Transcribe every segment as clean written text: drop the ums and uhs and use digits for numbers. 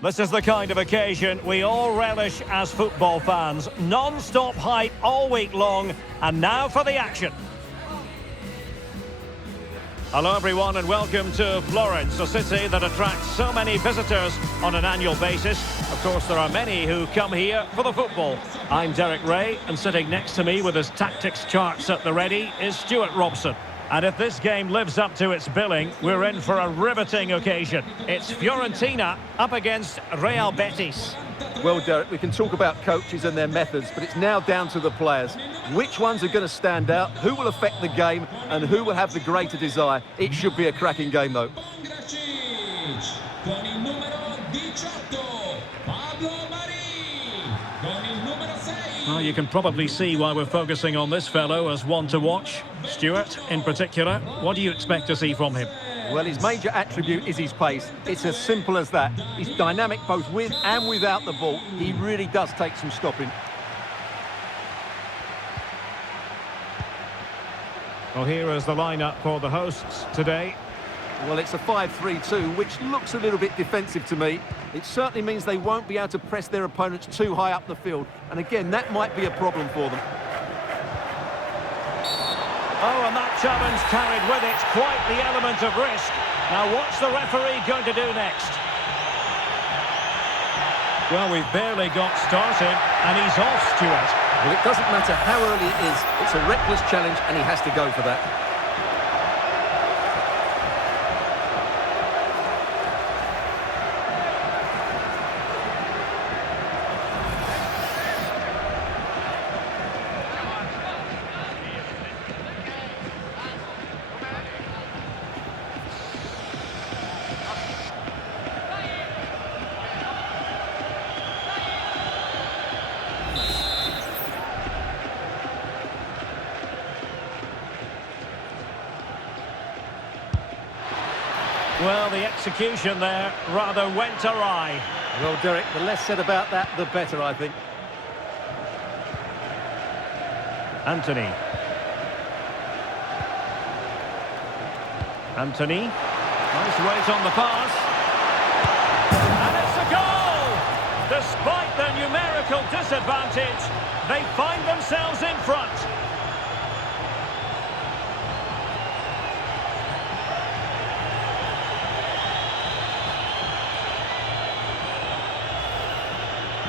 This is the kind of occasion we all relish as football fans. Non-stop hype all week long, and now for the action. Hello everyone and welcome to Florence, a city that attracts so many visitors on an annual basis. Of course, there are many who come here for the football. I'm Derek Ray, and sitting next to me with his tactics charts at the ready is Stuart Robson. And if this game lives up to its billing, we're in for a riveting occasion. It's Fiorentina up against Real Betis. Well, Derek, we can talk about coaches and their methods, but it's now down to the players. Which ones are going to stand out, who will affect the game, and who will have the greater desire? It should be a cracking game, though. Well, you can probably see why we're focusing on this fellow as one to watch. Stuart, in particular, what do you expect to see from him? Well, his major attribute is his pace. It's as simple as that. He's dynamic both with and without the ball. He really does take some stopping. Well, here is the lineup for the hosts today. Well, it's a 5-3-2, which looks a little bit defensive to me. It certainly means they won't be able to press their opponents too high up the field. And again, that might be a problem for them. Oh, and that challenge carried with it quite the element of risk. Now, what's the referee going to do next? Well, we've barely got started, and he's off, Stuart. Well, it doesn't matter how early it is. It's a reckless challenge, and he has to go for that. Well, the execution there rather went awry. Well, Derek, the less said about that, the better, I think. Anthony. Nice weight on the pass. And it's a goal! Despite their numerical disadvantage, they find themselves in front.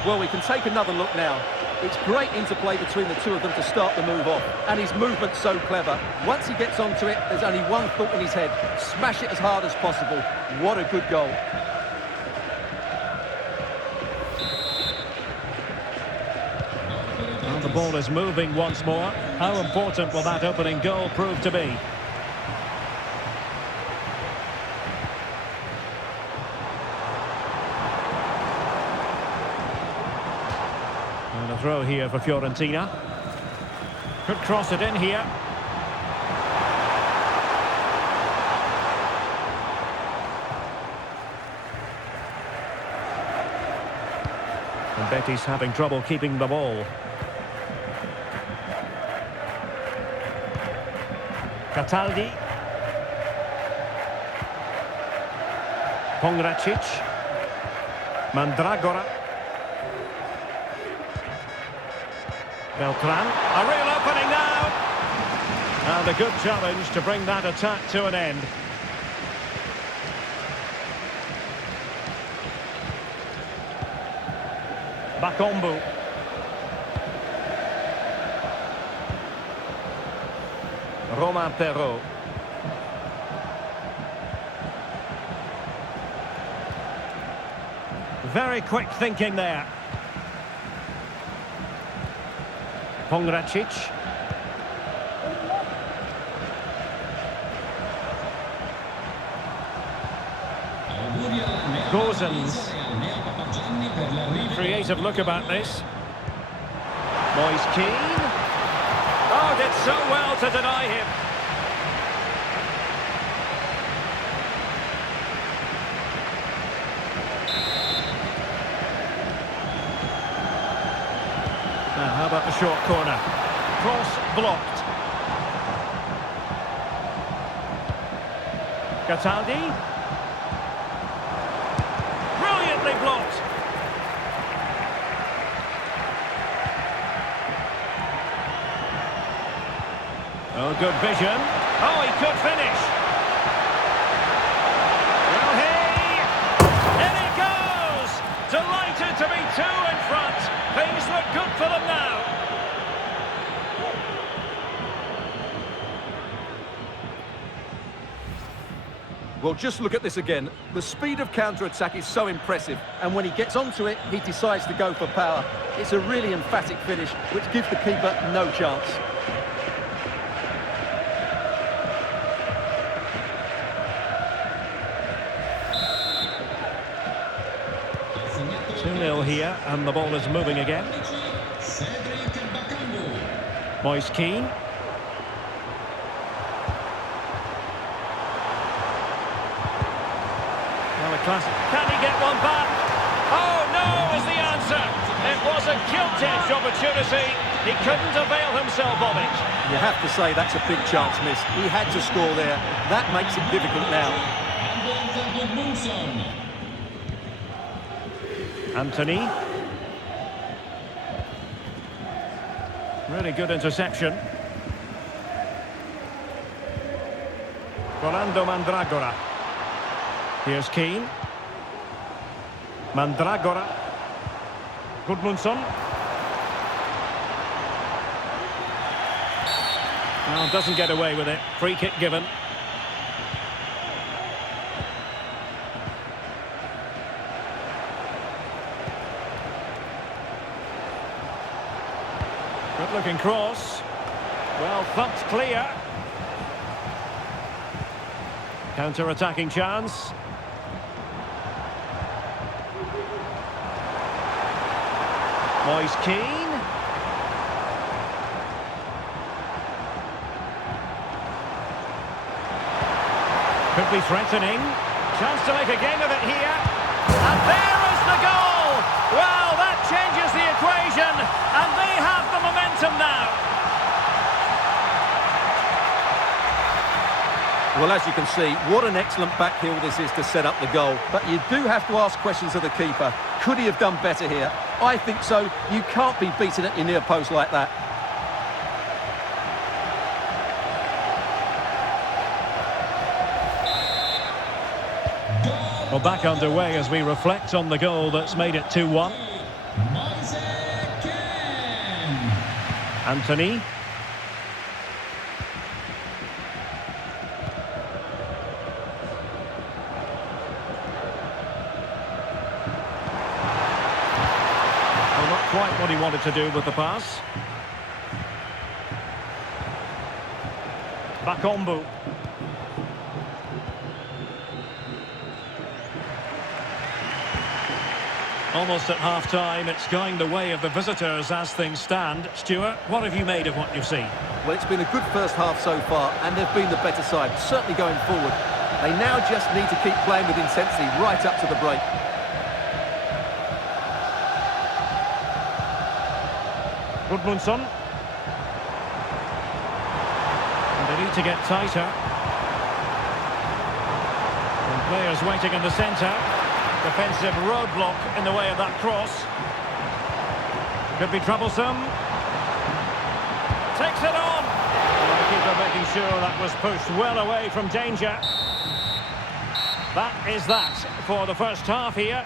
Well, we can take another look now. It's great interplay between the two of them to start the move off. And his movement's so clever. Once he gets onto it, there's only one thought in his head. Smash it as hard as possible. What a good goal. Well, the ball is moving once more. How important will that opening goal prove to be? And a throw here for Fiorentina. Could cross it in here. And Betis having trouble keeping the ball. Cataldi. Pongracic. Mandragora. Beltran, a real opening now. And a good challenge to bring that attack to an end. Bakombu. Romain Perrault. Very quick thinking there. Pongracic. Gozens. Creative look about this. Moise Keane. Oh, did so well to deny him. Now, how about the short corner? Cross blocked. Cataldi. Brilliantly blocked. Oh, good vision. Oh, he could finish. Well, in he goes! Delighted to be two in front. Things look good for them now. Well, just look at this again. The speed of counter-attack is so impressive, and when he gets onto it, he decides to go for power. It's a really emphatic finish, which gives the keeper no chance. 2-0 here, and the ball is moving again. Moise Keane. Well, a classic. Can he get one back? Oh, no, is the answer. It was a gilt-edged opportunity. He couldn't avail himself of it. You have to say that's a big chance missed. He had to score there. That makes it difficult now. Anthony. Really good interception. Rolando Mandragora. Here's Keane. Mandragora. Gudmundsson. Well, doesn't get away with it. Free kick given. Good looking cross. Well thumped clear. Counter-attacking chance. Moise Keane. Could be threatening. Chance to make a game of it here. And there is the goal! Well, that changes the equation, and they have the momentum now. Well, as you can see, what an excellent backheel this is to set up the goal. But you do have to ask questions of the keeper. Could he have done better here? I think so. You can't be beaten at your near post like that. Well, back underway as we reflect on the goal that's made it 2-1. Anthony. Well, not quite what he wanted to do with the pass. Bakombu. Almost at half-time, it's going the way of the visitors as things stand. Stuart, what have you made of what you've seen? Well, it's been a good first half so far, and they've been the better side, certainly going forward. They now just need to keep playing with intensity right up to the break. Gudmundsson. And they need to get tighter. And players waiting in the centre. Defensive roadblock in the way of that cross. Could be troublesome. Takes it on. The keeper making sure that was pushed well away from danger. That is that for the first half here.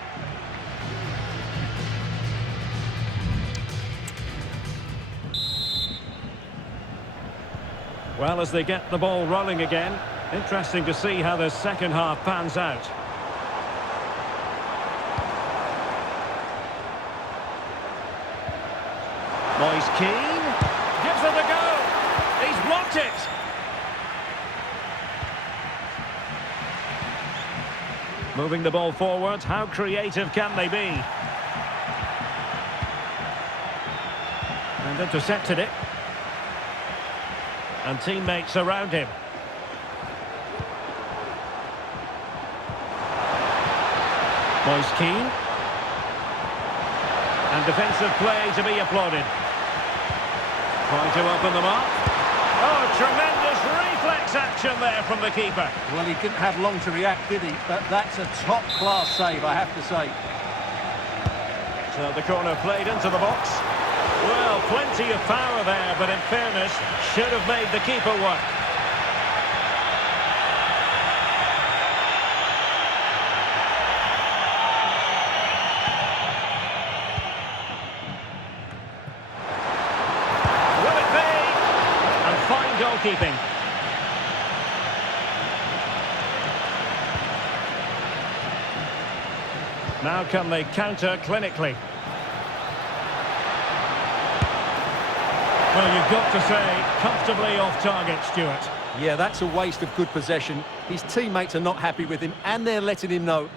Well, as they get the ball rolling again, interesting to see how the second half pans out. Moise Keane gives it a go. He's blocked it. Moving the ball forward. How creative can they be? And intercepted it. And teammates around him. Moise Keane. And defensive play to be applauded. Trying to open them up. Oh, tremendous reflex action there from the keeper. Well, he didn't have long to react, did he? But that's a top-class save, I have to say. So the corner played into the box. Well, plenty of power there, but in fairness, should have made the keeper work. Will it be? And fine goalkeeping. Now can they counter clinically? Well, you've got to say, comfortably off target, Stuart. Yeah, that's a waste of good possession. His teammates are not happy with him, and they're letting him know.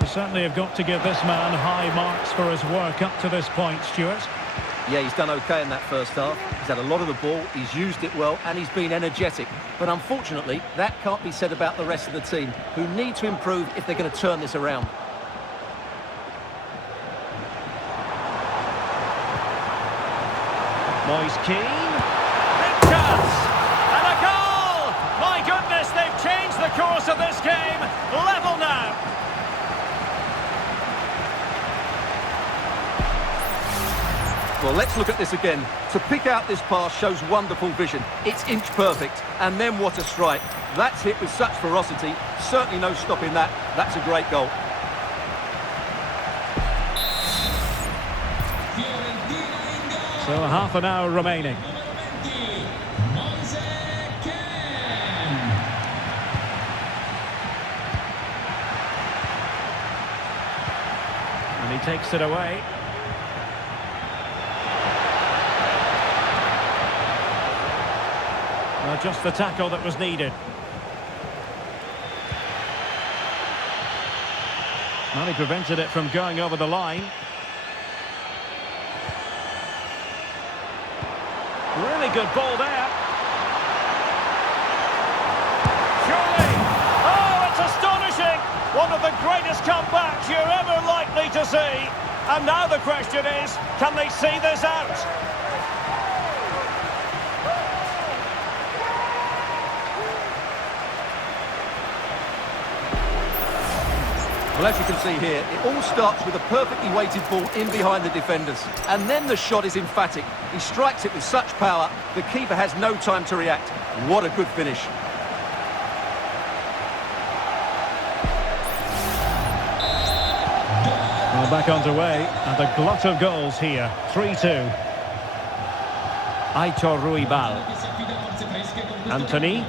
You certainly have got to give this man high marks for his work up to this point, Stuart. Yeah, he's done okay in that first half. He's had a lot of the ball, he's used it well, and he's been energetic. But unfortunately, that can't be said about the rest of the team, who need to improve if they're going to turn this around. Moyes Keane. Big chance! And a goal! My goodness, they've changed the course of this game. Level now. Well, let's look at this again. To pick out this pass shows wonderful vision. It's inch perfect. And then what a strike. That's hit with such ferocity. Certainly no stopping that. That's a great goal. So half an hour remaining. And he takes it away. Well, just the tackle that was needed. Well, he prevented it from going over the line. Really good ball there. Surely! Oh, it's astonishing! One of the greatest comebacks you're ever likely to see. And now the question is, can they see this out? Well, as you can see here, it all starts with a perfectly weighted ball in behind the defenders. And then the shot is emphatic. He strikes it with such power, the keeper has no time to react. What a good finish. Well, back underway, and a glut of goals here. 3-2. Aitor Ruibal. Anthony.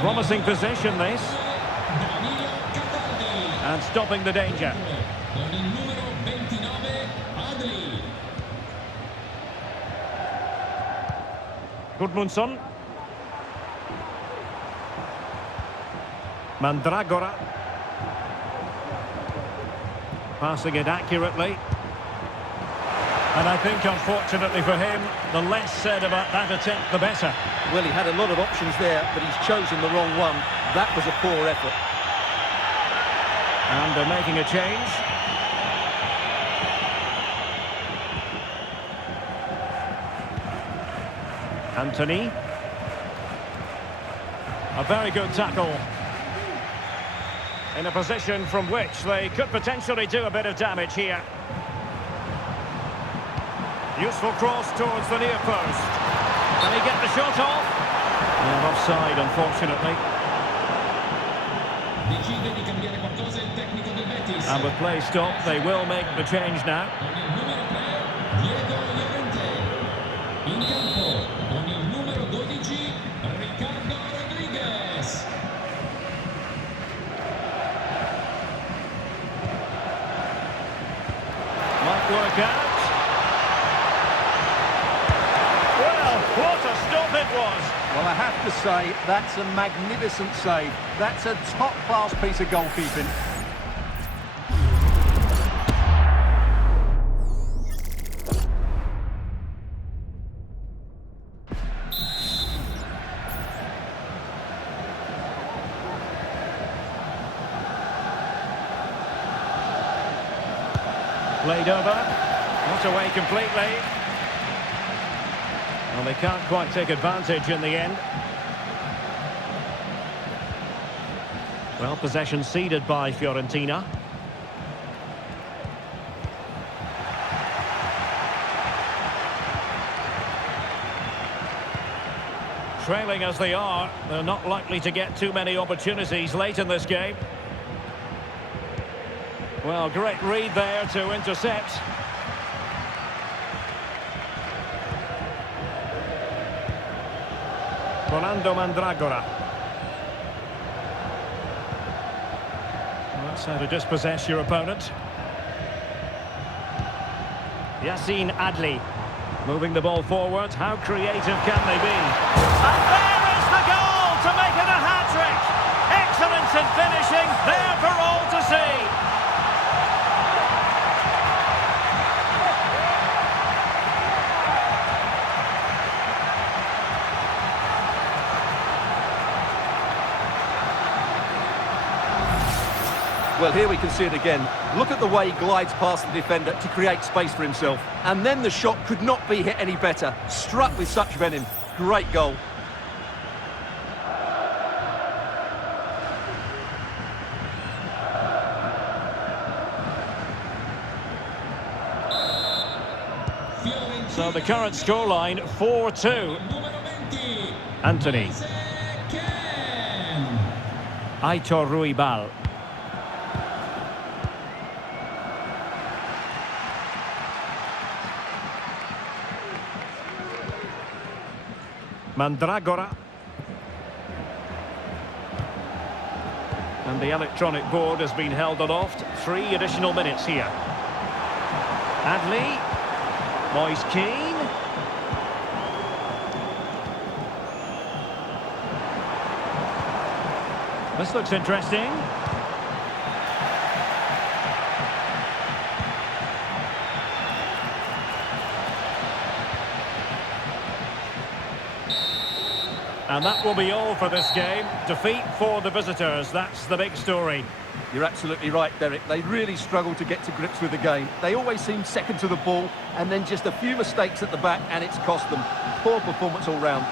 Promising position, this. And stopping the danger. Gudmundsson. Mandragora. Passing it accurately. And I think, unfortunately for him, the less said about that attempt, the better. Well, he had a lot of options there, but he's chosen the wrong one. That was a poor effort. And they're making a change. Anthony. A very good tackle. In a position from which they could potentially do a bit of damage here. Useful cross towards the near post. Can he get the shot off? Yeah, offside, unfortunately. And with play stopped, they will make the change now. Might work out. Well, what a stop it was. Well, I have to say, that's a magnificent save. That's a top-class piece of goalkeeping. Played over. Not away completely. Well, they can't quite take advantage in the end. Well, possession ceded by Fiorentina. Trailing as they are, they're not likely to get too many opportunities late in this game. Well, great read there to intercept. Rolando Mandragora. Well, that's how to dispossess your opponent. Yassine Adli. Moving the ball forward. How creative can they be? And there is the goal to make it a hat-trick. Excellence in finishing, there for all to see. Well, here we can see it again. Look at the way he glides past the defender to create space for himself. And then the shot could not be hit any better. Struck with such venom. Great goal. So the current scoreline, 4-2. Anthony. Aitor Ruibal. Mandragora. And the electronic board has been held aloft. 3 additional minutes here. Adli. Moise Keane. This looks interesting. And that will be all for this game. Defeat for the visitors, that's the big story. You're absolutely right, Derek. They really struggle to get to grips with the game. They always seem second to the ball, and then just a few mistakes at the back, and it's cost them. Poor performance all round.